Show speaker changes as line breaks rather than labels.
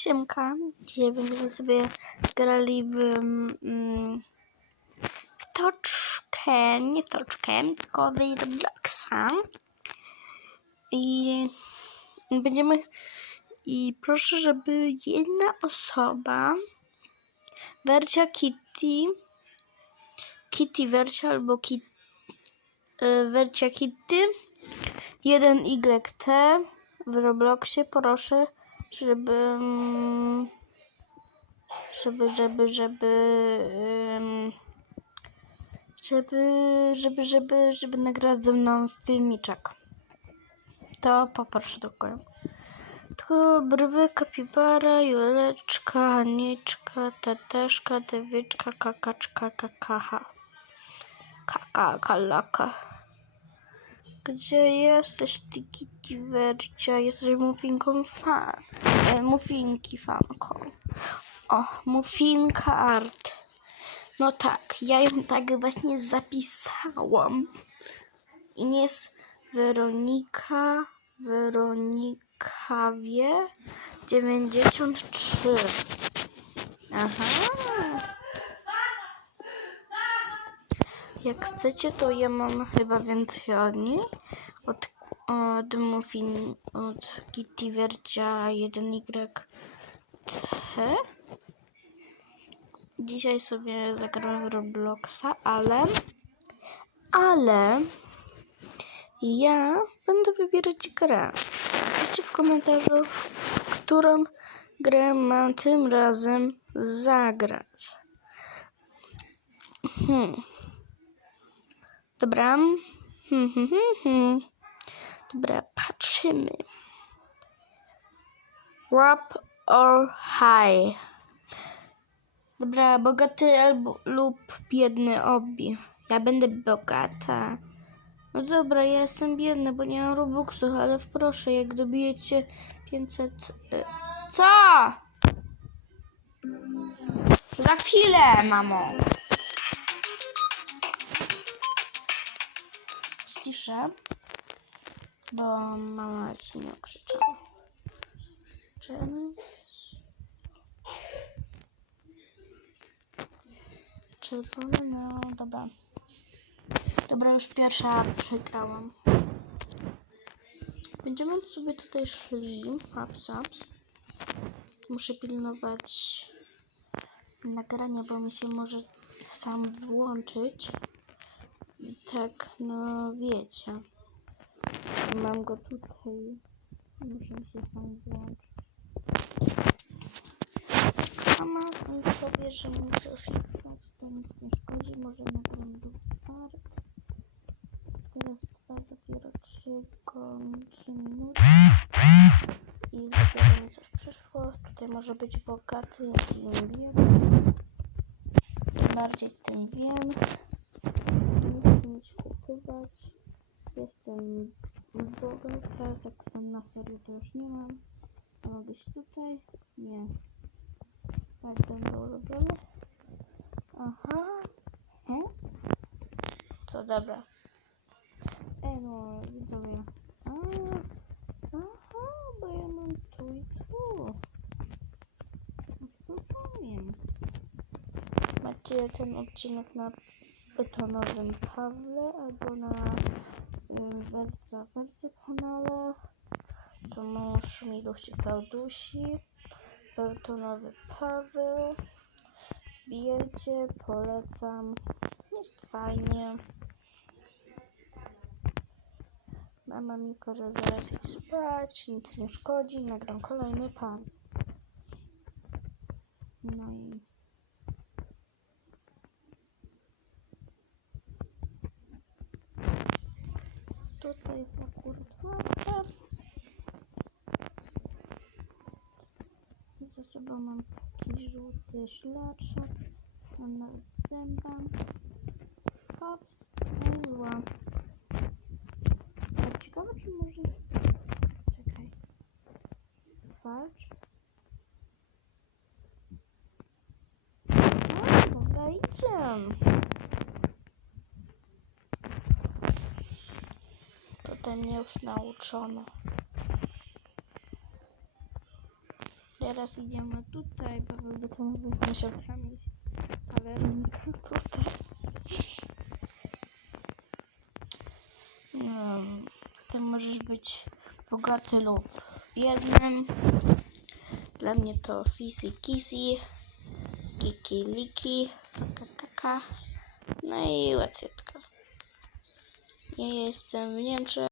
Siemka, dzisiaj będziemy sobie grali w, mm, toczkę, nie toczkę, tylko w Robloxa. I będziemy, i proszę, żeby jedna osoba, Wercia Kitty, Kitty Wercia albo Kit, y, Wercia Kitty, 1YT w Robloxie, proszę, żeby, żeby, żeby, żeby, żeby, żeby, żeby, żeby nagrać ze mną filmiczek. To poproszę do końca. To brwy, kapibara, juleczka, Haniczka, teteszka, dewiczka, kakaczka, kakacha. Kaka, kalaka. Gdzie jesteś, ty Kitiwercia? Jesteś muffinką fan. E, muffinki fanką. O, muffinka art. No tak, ja ją tak właśnie zapisałam. I nie jest Weronika, Weronikawie 93. Aha. Jak chcecie, to ja mam chyba więcej od niej. Od, od Muffin, od Kitty Wercia 1YT. Dzisiaj sobie zagram Robloxa, ale ale ja będę wybierać grę. Piszcie w komentarzu, którą grę mam tym razem zagrać. Hmm. Dobra. Hmm, hmm, hmm, hmm. Dobra, patrzymy. Rap or high. Dobra, bogaty albo lub biedny obi. Ja będę bogata. No dobra, ja jestem biedny, bo nie mam Robuxów, ale proszę, jak dobijecie 500... y, Co? Za chwilę, mamo. Ciszę, bo mama ci nie krzyczała. Czemu? Czerwony, no dobra. Dobra, już pierwsza przegrałam. Będziemy sobie tutaj szli. Hapsa. Muszę pilnować nagrania, bo mi się może sam włączyć. Tak, no wiecie. Mam go tutaj. Muszę się sam włączyć. Mama powie, że możesz jechać, to nic nie szkodzi. Może nagram do start. Teraz trwa dopiero 3, 3 minuty. I dopiero mi coś przyszło. Tutaj może być bogaty, biedny. Im bardziej tym wiem. Nic kupywać. Jestem bogata, tak samo na serio to już nie mam. A ma być tutaj? Nie. Tak będę robione. Aha. Hmm? Co dobra. Ej no, widzowie. Aha, bo ja mam tu i tu. Już to powiem. Macie ten odcinek na betonowym Pawle albo na Werca Wercy kanale. To mąż miłości Klaudusi. Betonowy Paweł. Bijecie, polecam. Jest fajnie. Mama mi każe zaraz iść spać, nic nie szkodzi, nagram kolejny pan. No i... Tutaj akurat łatwe. Za sobą mam taki żółty szlaczek. Mam nawet zęba. Hops, no i ła. Tak ciekawe, czy może... Czekaj. Patrz. O, dobra. Mnie już nauczono. Teraz idziemy tutaj, Paweł by to musiał tam iść. Ale tutaj. No, ty możesz być bogaty lub biednym. Dla mnie to Fisi Kisi, Kiki Liki, Kakaka. No i łatwiejka. Ja jestem w Niemczech.